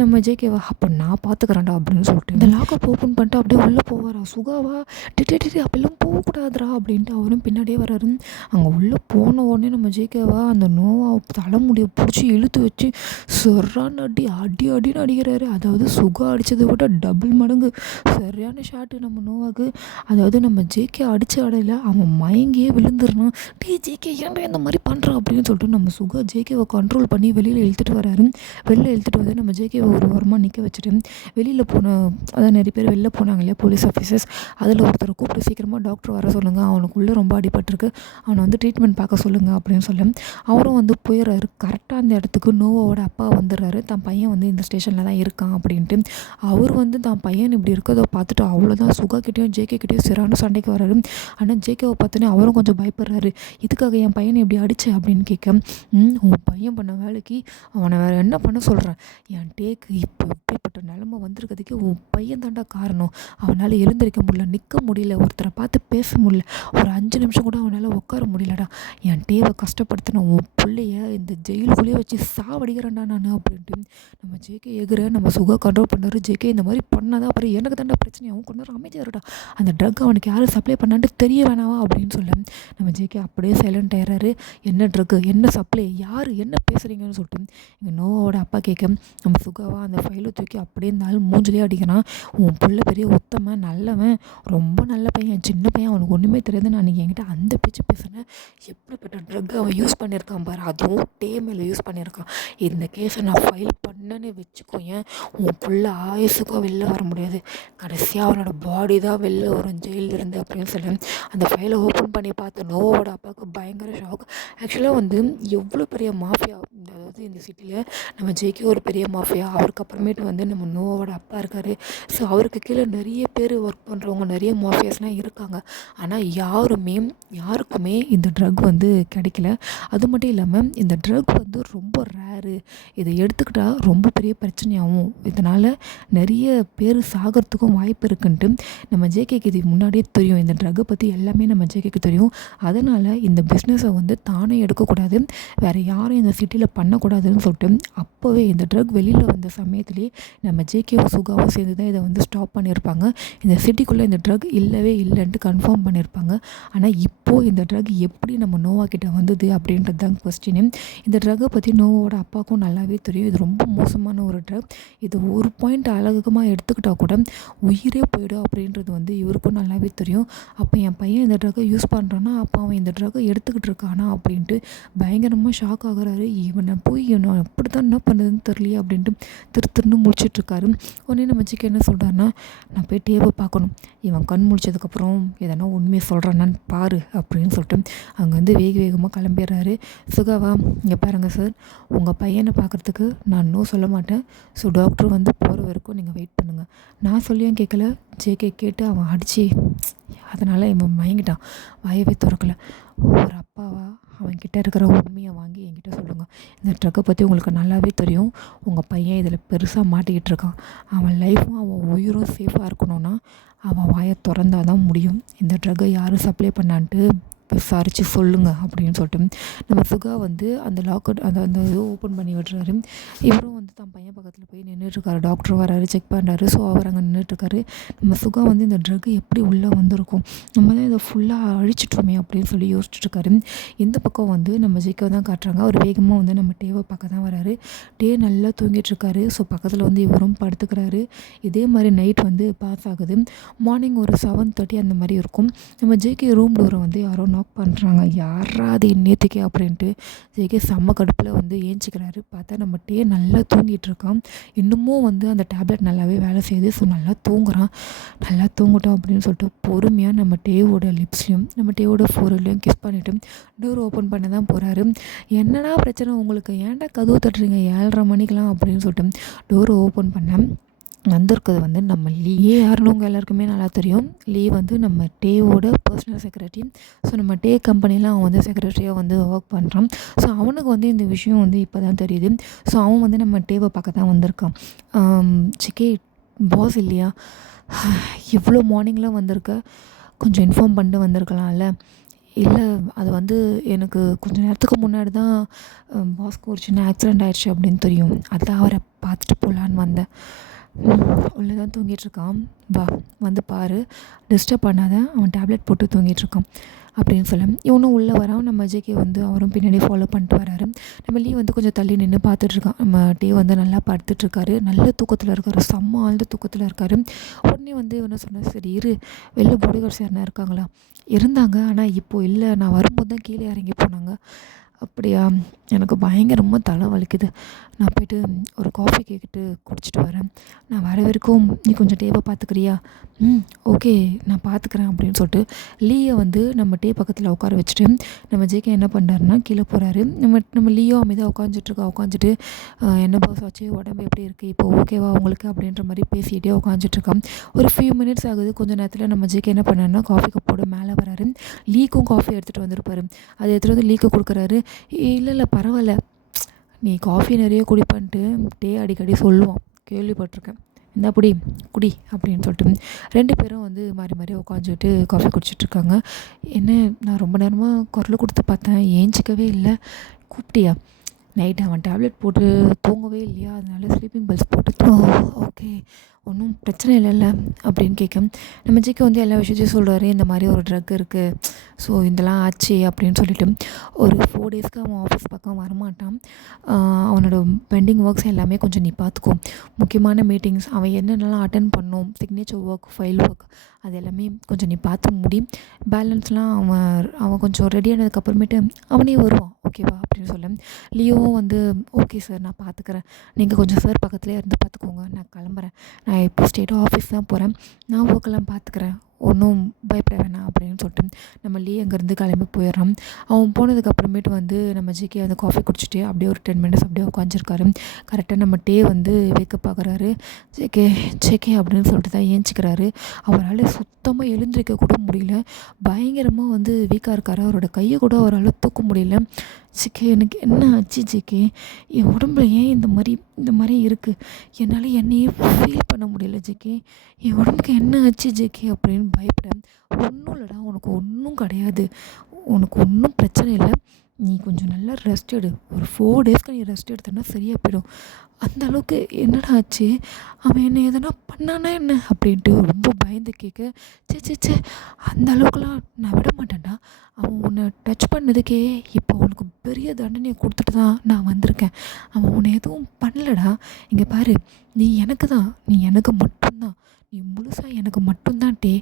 நம்ம ஜேகேவா, அப்போ நான் பார்த்துக்கிறேன்டா அப்படின்னு சொல்லிட்டு இந்த லாக்கப் ஓப்பன் பண்ணிட்டு அப்படியே உள்ளே போவாரா. சுகாவா, அப்படிலாம் போகக்கூடாதுரா அப்படின்ட்டு அவரும் பின்னாடியே வராரு. அங்கே உள்ளே போன உடனே நம்ம ஜேகேவா அந்த நோவா தலைமுடியை பிடிச்சி இழுத்து வச்சு சரியான அடின்னு அடிக்கிறாரு. அதாவது சுகா அடித்ததை விட டபுள் மடங்கு சரியான ஷாட்டு நம்ம நோவாக்கு. அதாவது நம்ம ஜேகே அடித்த அடையில் அவன் மயங்கியே விழுந்துடணும். ஜேகே ஏன் இந்த மாதிரி பண்ணுறான் அப்படின்னு சொல்லிட்டு நம்ம சுகா ஜேகேவை கண்ட்ரோல் பண்ணி வெளியில் இழுத்துட்டு வராரு. வெளில இழுத்துட்டு வந்து நம்ம ஜேகேவை ஒரு வாரமாக நிற்க வச்சுட்டு வெளியில் அதான் நிறைய பேர் வெளில போனாங்க இல்லையா போலீஸ் ஆஃபீஸர்ஸ், அதில் ஒருத்தரை கூப்பிட்டு சீக்கிரமாக டாக்டர் வர சொல்லுங்கள், அவனுக்குள்ளே ரொம்ப அடிபட்டிருக்கு, அவனை வந்து ட்ரீட்மெண்ட் பார்க்க சொல்லுங்கள் அப்படின்னு சொல்ல அவரும் வந்து போயிடுறாரு. கரெக்டாக அந்த இடத்துக்கு நோவோட அப்பா வந்துடுறாரு. தான் பையன் வந்து இந்த ஸ்டேஷனில் தான் இருக்கான் அப்படின்ட்டு. அவர் வந்து தான் பையன் இப்படி இருக்கிறத பார்த்துட்டு அவ்வளோதான் சுகா கிட்டேயும் ஜேகே கிட்டேயும் சிறான சண்டைக்கு வராரு. ஆனால் ஜேகேவை பார்த்தோன்னே அவரும் கொஞ்சம் பயப்படுறாரு. இதுக்காக என் பையனை எப்படி அடிச்சு அப்படின்னு கேட்க, உன் பையன் பண்ண வேலைக்கு அவனை வேறு என்ன பண்ண சொல்கிறேன்? என் டேக்கு இப்போ இப்படிப்பட்ட நிலமை வந்திருக்கிறதுக்கு உன் பையன் தாண்டா காரணம். அவனால் எழுந்திருக்க முடியல, நிற்க முடியல, ஒருத்தரை பார்த்து பேச முடியல, ஒரு 5 நிமிஷம் கூட அவனால் உட்கார முடியலடா. என் டேவை கஷ்டப்படுத்தின உன் பிள்ளைய இந்த ஜெயிலுக்குள்ளேயே வச்சு சாவடிக்கிறேன்டா நான் அப்படின்ட்டு நம்ம ஜேகே எகிற நம்ம சுகா கண்ட்ரோல் பண்ணாரு. ஜேகே இந்த மாதிரி பண்ணாதான் அப்புறம் எனக்கு தாண்டா பிரச்சனை, அவன் கொண்டு வர அமைதியாருடா, அந்த ட்ரக் அவனுக்கு யாரும் சப்ளை பண்ணான்ட்டு தெரிய வேணாவா அப்படின்னு சொல்ல நம்ம ஜேகே அப்படியே சைலண்ட் ஆயிடுறாரு. என்ன ட்ரக்கு, என்ன சப்ளை, யார் என்ன பேசுகிறீங்கன்னு சொல்லிட்டு எங்கள் நோவோட அப்பா கேட்க நம்ம சுகாவா அந்த ஃபைலை தூக்கி அப்படியே இருந்தாலும் மூஞ்சிலே அடிக்கிறான். உன் புள்ள பெரிய உத்தமன், நல்லவன், ரொம்ப நல்ல பையன், சின்ன பையன், அவனுக்கு ஒன்றுமே தெரியாது. நான் நீங்கள் என்கிட்ட அந்த பேச்சு பேசுனேன். எப்படிப்பட்ட ட்ரக் அவன் யூஸ் பண்ணியிருக்கான் பாரு, அதுவும் மேலே யூஸ் பண்ணியிருக்கான். இந்த கேஸை நான் ஃபைல் பண்ணேன்னு வச்சுக்கோயேன், உன் புள்ள ஆயுசுக்கும் வெளில வர முடியாது. கடைசியாக அவனோட பாடி தான் வெளில வரும் ஜெயிலிருந்து அப்படின்னு சொல்லி அந்த ஃபைலை ஓப்பன் பண்ணி பார்த்த நோவோட அப்பாவுக்கு பயங்கர ஷாக். ஆக்சுவலாக வந்து எவ்வளோ பெரிய மாஃபியா, அதாவது இந்த சிட்டியில் நம்ம ஜேகே ஒரு பெரிய மாஃபியா, அவருக்கு அப்புறமேட்டு வந்து நம்ம நோவோட அப்பா இருக்கார். ஸோ அவருக்கு கீழே நிறைய பேர் ஒர்க் பண்ணுறவங்க, நிறைய மாஃபியாஸ்லாம் இருக்காங்க. ஆனால் யாருக்குமே இந்த ட்ரக் வந்து கிடைக்கல. அது மட்டும் இல்லாமல் இந்த ட்ரக் வந்து ரொம்ப ரேரு, இதை எடுத்துக்கிட்டால் ரொம்ப பெரிய பிரச்சனையாகும், இதனால் நிறைய பேர் சாகிறதுக்கும் வாய்ப்பு இருக்குன்ட்டு நம்ம ஜேகேக்கு இது முன்னாடியே தெரியும். இந்த ட்ரக்கை பற்றி எல்லாமே நம்ம ஜேகேக்கு தெரியும். அதனால் இந்த பிஸ்னஸை வந்து தானே எடுக்கக்கூடாது, வேறு யாரும் இந்த சிட்டியில் பண்ணக்கூடாதுன்னு சொல்லிட்டு அப்போவே இந்த ட்ரக் வெளியில் வந்த சமயத்துலேயே நம்ம ஜேகேவும் சுகாவும் சேர்ந்து தான் இதை வந்து ஸ்டாப் பண்ணியிருப்பாங்க. இந்த சிட்டிக்குள்ளே இந்த ட்ரக் இல்லவே இல்லைன்ட்டு கன்ஃபார்ம் பண்ணியிருப்பாங்க. ஆனால் இப்போது இந்த ட்ரக் எப்படி நம்ம நோவா கிட்ட வந்தது அப்படின்றது தான் கொஸ்டின். இந்த ட்ரக்கை பற்றி நோவோட அப்பாவுக்கும் நல்லாவே தெரியும். இது ரொம்ப மோசமான ஒரு ட்ரக், இது ஒரு பாயிண்ட் அழகமாக எடுத்துக்கிட்டால் கூட உயிரே போயிடும் அப்படின்றது வந்து இவருக்கும் நல்லாவே தெரியும். அப்போ என் பையன் இந்த ட்ரக்கை யூஸ் பண்ணுறான்னா அப்போ அவன் இந்த ட்ரக்கை எடுத்துக்கிட்டு இருக்கானா அப்படின்ட்டு பயங்கரமாக ஷாக் ஆகுறாரு. இவனை அப்படி தான் என்ன பண்ணுறதுன்னு தெரியலையே அப்படின்ட்டு திருன்னு முழிச்சிட்ருக்காரு. உடனே நம்ம ஜேகே என்ன சொல்கிறாருன்னா, நான் போய் டேவை பார்க்கணும், இவன் கண் முழிச்சதுக்கப்புறம் எதனா உண்மையை சொல்கிறானான்னு பாரு அப்படின்னு சொல்லிட்டு அங்கே வந்து வேகமாக கிளம்பிடுறாரு. சுகாவா, இங்கே பாருங்கள் சார், உங்கள் பையனை பார்க்குறதுக்கு நான் நோ சொல்ல மாட்டேன். ஸோ டாக்டர் வந்து போகிற வரைக்கும் நீங்கள் வெயிட் பண்ணுங்கள். நான் சொல்லியும் கேட்கல, ஜேகே கேட்டு அவன் அடித்து அதனால் இவன் மயங்கிட்டான், வாயவே திறக்கல. ஒரு அப்பாவா அவன்கிட்ட இருக்கிற உண்மையை வாங்கி என்கிட்ட சொல்லுங்கள். இந்த ட்ரக்கை பற்றி உங்களுக்கு நல்லாவே தெரியும். உங்கள் பையன் இதில் பெருசாக மாட்டிக்கிட்டு இருக்கான். அவன் லைஃப்பும் அவன் உயிரும் சேஃபாக இருக்கணும்னா அவன் வாயை திறந்தால் தான் முடியும். இந்த ட்ரக்கை யார் சப்ளை பண்ணான்ட்டு விசாரித்து சொல்லுங்கள் அப்படின்னு சொல்லிட்டு நம்ம சுகா வந்து அந்த லாக்கவுட் அந்த இது ஓப்பன் பண்ணி விடுறாரு. இவரும் வந்து தன் பையன் பக்கத்தில் போய் நின்றுட்டுருக்காரு. டாக்டரும் வராரு, செக் பண்ணுறாரு. ஸோ அவர் அங்கே நின்றுட்டுருக்காரு. நம்ம சுகா வந்து இந்த ட்ரக்கு எப்படி உள்ளே வந்திருக்கும், நம்ம தான் இதை ஃபுல்லாக அழிச்சிட்டோமே அப்படின்னு சொல்லி யோசிச்சுட்ருக்காரு. இந்த பக்கம் வந்து நம்ம ஜிக்கோ தான் காட்டுறாங்க. அவர் வேகமாக வந்து நம்ம டேவை பார்க்க தான் வராரு. டே நல்லா தூங்கிட்டுருக்காரு. ஸோ பக்கத்தில் வந்து இவரும் படுத்துக்கிறாரு. இதே மாதிரி நைட் வந்து பாஸ் ஆகுது. மார்னிங் ஒரு 7:30 அந்த மாதிரி இருக்கும். நம்ம ஜேகே ரூம் டோரை வந்து யாரோ நாக் பண்ணுறாங்க. யாரா அது நேற்றுக்கே அப்படின்ட்டு ஜேகே செம்ம கடுப்பில் வந்து ஏஞ்சிக்கிறாரு. பார்த்தா நம்ம டே நல்லா தூங்கிட்டு இருக்கான். இன்னமும் வந்து அந்த டேப்லெட் நல்லாவே வேலை செய்யுது. ஸோ நல்லா தூங்குறான். நல்லா தூங்கட்டும் அப்படின்னு சொல்லிட்டு பொறுமையாக நம்ம டேவோட லிப்ஸ்லையும் நம்ம டேவோட ஃபோர்லையும் கிஸ் பண்ணிவிட்டு டோர் ஓப்பன் பண்ண தான் போகிறாரு. என்னடா பிரச்சனை உங்களுக்கு, ஏன்டா கதவு தட்டுறீங்க 7:30 மணிக்கெலாம் அப்படின்னு சொல்லிட்டு டோரை ஓப்பன் பண்ணேன். வந்திருக்கிறது வந்து நம்ம லீ. யாருன்னு உங்கள் எல்லாருக்குமே நல்லா தெரியும். லீ வந்து நம்ம டேவோட பர்சனல் செக்ரட்டரி. ஸோ நம்ம டே கம்பெனியில் அவன் வந்து செக்ரட்டரியாக வந்து ஒர்க் பண்ணுறான். ஸோ அவனுக்கு வந்து இந்த விஷயம் வந்து இப்போ தான் தெரியுது. ஸோ அவன் வந்து நம்ம டேவை பார்க்க தான் வந்திருக்கான். சிக்கே பாஸ் இல்லையா, இவ்வளோ மார்னிங்லாம் வந்திருக்க, கொஞ்சம் இன்ஃபார்ம் பண்ணிட்டு வந்திருக்கலாம்ல. இல்லை, அது வந்து எனக்கு கொஞ்சம் நேரத்துக்கு முன்னாடி தான் பாஸ்க்கு ஒரு சின்ன ஆக்சிடெண்ட் ஆயிடுச்சு அப்படின்னு தெரியும். அதான் அவரை பார்த்துட்டு போகலான்னு வந்தேன். உள்ளே தான் தூங்கிட்டுருக்கான், வா வந்து பாரு, டிஸ்டர்ப் பண்ணாத, அவன் டேப்லெட் போட்டு தூங்கிட்டுருக்கான் அப்படின்னு சொல்ல இவனும் உள்ளே வரான். நம்ம ஜேகே வந்து அவரும் பின்னாடி ஃபாலோ பண்ணிட்டு வராரு. நம்ம லீ வந்து கொஞ்சம் தள்ளி நின்று பார்த்துட்ருக்கான். நம்ம டே வந்து நல்லா படுத்துட்ருக்காரு. நல்ல தூக்கத்தில் இருக்காரு, செம்ம ஆழ்ந்த தூக்கத்தில் இருக்காரு. உடனே வந்து இவனை சொன்னேன், சரி இரு, வெளில பாடிகார்ட்ஸ் யாருனா இருக்காங்களா? இருந்தாங்க, ஆனால் இப்போது இல்லை, நான் வரும்போது தான் கீழே இறங்கி போனாங்க. அப்படியா, எனக்கு பயங்கரமாக தலை வலிக்குது, நான் போய்ட்டு ஒரு காஃபி கேட்டுட்டு குடிச்சிட்டு வரேன், நான் வர வரைக்கும் நீ கொஞ்சம் டேவை பார்த்துக்கிறியா? ஓகே, நான் பார்த்துக்கிறேன் அப்படின்னு சொல்லிட்டு லீயை வந்து நம்ம டே பக்கத்தில் உட்கார வச்சுட்டு நம்ம ஜேகே என்ன பண்ணுறாருன்னா கீழே போகிறாரு. நம்ம லீயோ அமைதியாக உட்காந்துட்டு என்ன பாஸ் ஆச்சு, உடம்பு எப்படி இருக்குது, இப்போ ஓகேவா உங்களுக்கு அப்படின்ற மாதிரி பேசிகிட்டே உட்காந்துட்ருக்கான். ஒரு ஃபியூ மினிட்ஸ் ஆகுது. கொஞ்சம் நேரத்தில் நம்ம ஜேகே என்ன பண்ணாருன்னா காஃபி கப்போட மேலே வராரு. லீக்கும் காஃபி எடுத்துகிட்டு வந்திருப்பாரு. அதை எடுத்துகிட்டு வந்து லீக்கு கொடுக்குறாரு. இல்லை பரவாயில்ல, நீ காஃபி நிறைய குடிப்பன்ட்டு டே அடிக்கடி சொல்லுவான், கேள்விப்பட்டிருக்கேன், இந்த குடி அப்படின்னு சொல்லிட்டு 2 பேரும் வந்து மாறி மாறி உட்காந்துட்டு காஃபி குடிச்சிட்ருக்காங்க. என்ன, நான் ரொம்ப நேரமாக குரல் கொடுத்து பார்த்தேன், ஏஞ்சிக்கவே இல்லை, கூப்பிட்டியா? நைட்டு அவன் டேப்லெட் போட்டு தூங்கவே இல்லையா, அதனால ஸ்லீப்பிங் பெல்ஸ் போட்டு ஓகே, ஒன்றும் பிரச்சனை இல்லைல்ல அப்படின்னு கேட்க நம்ம ஜிக்கு வந்து எல்லா விஷயத்தையும் சொல்கிறாரு. இந்த மாதிரி ஒரு ட்ரக் இருக்குது, ஸோ இதெல்லாம் ஆச்சு அப்படின்னு சொல்லிட்டு ஒரு 4 டேஸ்க்கு அவன் ஆஃபீஸ் பக்கம் வரமாட்டான். அவனோட பெண்டிங் ஒர்க்ஸ் எல்லாமே கொஞ்சம் நீ பார்த்துக்கோ, முக்கியமான மீட்டிங்ஸ் அவன் என்னென்னலாம் அட்டென்ட் பண்ணணும், சிக்னேச்சர் ஒர்க், ஃபைல் ஒர்க், அது எல்லாமே கொஞ்சம் நீ பார்த்து முடி. பேலன்ஸ்லாம் அவன் கொஞ்சம் ரெடி ஆனதுக்கப்புறமேட்டு அவனே வருவான், ஓகேவா அப்படின்னு சொல்ல லியோவும் வந்து ஓகே சார், நான் பார்த்துக்கிறேன், நீங்கள் கொஞ்சம் சார் பக்கத்துலேயே இருந்து பார்த்துக்கோங்க, நான் கிளம்புறேன், நான் இப்போ ஸ்ட்ரெயிட்டாக ஆஃபீஸ் தான் போகிறேன், நான் ஒர்க்கெல்லாம் பார்த்துக்கிறேன், ஒன்றும் பயப்பட வேணாம் அப்படின்னு சொல்லிட்டு நம்ம லீ அங்கேருந்து கிளம்பி போயிடுறான். அவன் போனதுக்கப்புறமேட்டு வந்து நம்ம ஜிகே வந்து காஃபி குடிச்சிட்டு அப்படியே ஒரு 10 மினிட்ஸ் அப்படியே உட்காந்துருக்காரு. கரெக்டாக நம்ம டே வந்து வேக்கப் ஆகுறாரு. ஜேகே அப்படின்னு சொல்லிட்டு தான் ஏஞ்சிக்கிறாரு. அவரால் சுத்தமாக எழுந்திரிக்க கூட முடியல, பயங்கரமாக வந்து வீக்காக இருக்காரு. அவரோட கையை கூட அவரால் தூக்க முடியல. ஜிகே, எனக்கு என்ன ஆச்சு ஜிகே, என் உடம்புல ஏன் இந்த மாதிரி இருக்குது, என்னால் என்னையே ஃபீல் பண்ண முடியல ஜிகே, என் உடம்புக்கு என்ன ஆச்சு ஜிகே அப்படின்னு பயப்படேன். ஒன்றும் இல்லைடா, உனக்கு ஒன்றும் கிடையாது, உனக்கு ஒன்றும் பிரச்சனை இல்லை, நீ கொஞ்சம் நல்லா ரெஸ்ட் எடு, ஒரு 4 டேஸ்க்கு நீ ரெஸ்ட் எடுத்தனா சரியாக போயிடும். அந்த அளவுக்கு என்னடா ஆச்சு, அவன் என்ன எதனா பண்ணானா என்ன அப்படின்ட்டு ரொம்ப பயந்து கேட்க, சே அந்த அளவுக்குலாம் நான் விட மாட்டேன்டா, அவன் உன்னை டச் பண்ணதுக்கே இப்போ அவனுக்கு பெரிய தண்டனையை கொடுத்துட்டு தான் நான் வந்திருக்கேன், அவன் உன்னை எதுவும் பண்ணலடா, இங்கே பாரு, நீ எனக்கு மட்டும்தான், நீ முழுசாக எனக்கு மட்டும்தான் டே,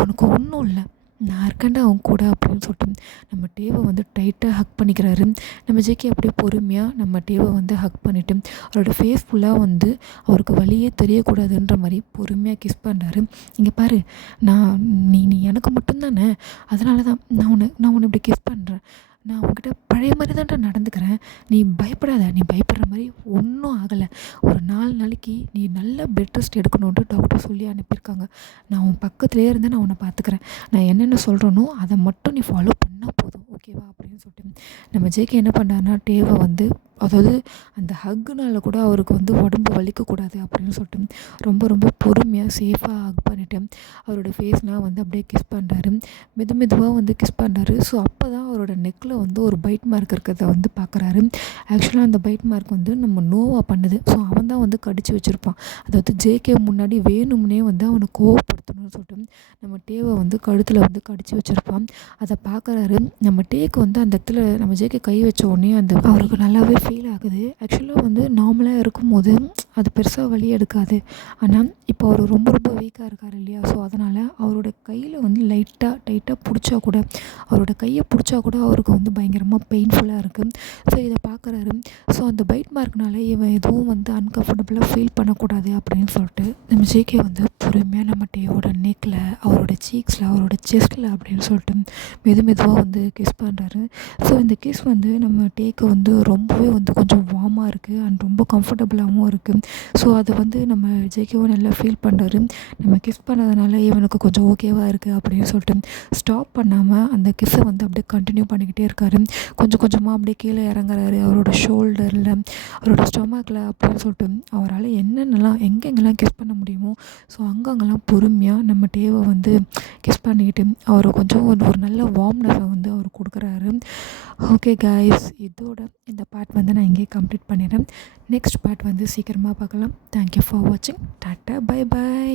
உனக்கு ஒன்றும் இல்லை, நான் இருக்கேன்டா அவன் கூட அப்படின்னு சொல்லிட்டு நம்ம டேவை வந்து டைட்டாக ஹக் பண்ணிக்கிறாரு. நம்ம ஜேகே அப்படியே பொறுமையாக நம்ம டேவை வந்து ஹக் பண்ணிவிட்டு அவரோட ஃபேஸ் ஃபுல்லாக வந்து அவருக்கு வலியே தெரியக்கூடாதுன்ற மாதிரி பொறுமையாக கிஸ் பண்ணுறாரு. இங்கே பாரு, நீ எனக்கு மட்டும்தானே, அதனால தான் நான் உன்னை இப்படி கிஸ் பண்ணுறேன், நான் உன்கிட்ட பழைய மாதிரி தான்டா நடந்துக்கிறேன், நீ பயப்படாத, நீ பயப்படுற மாதிரி ஒன்றும் ஆகலை, ஒரு 4 நாளைக்கு நீ நல்ல பெட் ரெஸ்ட் எடுக்கணுன்ட்டு டாக்டர் சொல்லி அனுப்பியிருக்காங்க, நான் உன் பக்கத்துலேயே இருந்து நான் உன்னை பார்த்துக்கிறேன், நான் என்னென்ன சொல்கிறேனோ அதை மட்டும் நீ ஃபாலோ பண்ணால் போதும். ஓகேவா அப்படின்னு சொல்லிட்டு நம்ம ஜேகே என்ன பண்ணாருன்னா டேவை வந்து அதாவது அந்த ஹக்குனால கூட அவருக்கு வந்து உடம்பு வலிக்கக்கூடாது அப்படின்னு சொல்லிட்டு ரொம்ப ரொம்ப பொறுமையாக சேஃபாக ஹக் பண்ணிவிட்டு அவரோட ஃபேஸ்னால் வந்து அப்படியே கிஸ் பண்ணுறாரு. மெதுவாக வந்து கிஸ் பண்ணுறாரு. ஸோ அப்போ தான் அவரோட நெக்கில் வந்து ஒரு பைட் மார்க் இருக்கிறத வந்து பார்க்குறாரு. ஆக்சுவலாக அந்த பைட் மார்க் வந்து நம்ம நோவா பண்ணுது. ஸோ அவன் தான் வந்து கடிச்சு வச்சுருப்பான். அதாவது ஜேகே முன்னாடி வேணும்னே வந்து அவனை கோவப்படுத்தணும்னு சொல்லிட்டு நம்ம டேவை வந்து கழுத்தில் வந்து கடிச்சு வச்சுருப்பான். அதை பார்க்குறாரு. நம்ம டேக்கு வந்து அந்த இடத்துல நம்ம ஜேகே கை வச்ச உடனே அந்த அவருக்கு நல்லாவே ஃபீல் ஆகுது. ஆக்சுவலாக வந்து நார்மலாக இருக்கும்போது அது பெருசாக வலி எடுக்காது. ஆனால் இப்போ அவர் ரொம்ப ரொம்ப வீக்காக இருக்கார் இல்லையா? ஸோ அதனால் அவரோட கையில் வந்து டைட்டாக பிடிச்சா கூட அவரோட கையை பிடிச்சா கூட அவருக்கு வந்து பயங்கரமாக பெயின்ஃபுல்லாக இருக்குது. ஸோ இதை பார்க்குறாரு. ஸோ அந்த பைட் மார்க்னால இவன் எதுவும் வந்து அன்கம்ஃபர்டபுளாக ஃபீல் பண்ணக்கூடாது அப்படின்னு சொல்லிட்டு நம்ம ஜேகே வந்து பொறுமையாக நம்ம டேவோட நெக்கில், அவரோட சீக்ஸில், அவரோட செஸ்ட்டில் அப்படின்னு சொல்லிட்டு மெதுவாக வந்து கிஸ் பண்ணுறாரு. ஸோ இந்த கிஸ் வந்து நம்ம டேக்கு வந்து ரொம்பவே வந்து கொஞ்சம் வார்மாக இருக்குது அண்ட் ரொம்ப கம்ஃபர்டபுளாகவும் இருக்குது. ஸோ அதை வந்து நம்ம ஜேகேவும் நல்லா ஃபீல் பண்ணுறாரு. நம்ம கிஸ் பண்ணதுனால இவனுக்கு கொஞ்சம் ஓகேவாக இருக்குது அப்படின்னு சொல்லிட்டு ஸ்டாப் பண்ணாமல் அந்த கிஸ்ஸை வந்து அப்படியே கண்டினியூ பண்ணிக்கிட்டே இருக்காரு. கொஞ்சமாக அப்படியே கீழே இறங்குறாரு. அவரோட ஷோல்டரில், அவரோட ஸ்டொமக்கில் அப்படின்னு சொல்லிட்டு அவரால் என்னென்னலாம் எங்கெங்கெல்லாம் கிஸ் பண்ண முடியுமோ ஸோ அங்கங்கெல்லாம் பொறுமையாக நம்ம டேவை வந்து கிஸ் பண்ணிக்கிட்டு அவரை கொஞ்சம் ஒரு நல்ல வார்ம்னஸை வந்து அவர் கொடுக்குறாரு. ஓகே கைஸ், இதோட இந்த பார்ட் வந்து நான் இங்கேயே கம்ப்ளீட் பண்ணிடுறேன். நெக்ஸ்ட் பார்ட் வந்து சீக்கிரமாக பார்க்கலாம். தேங்க்யூ ஃபார் வாட்சிங். டாட்டா, பை பை.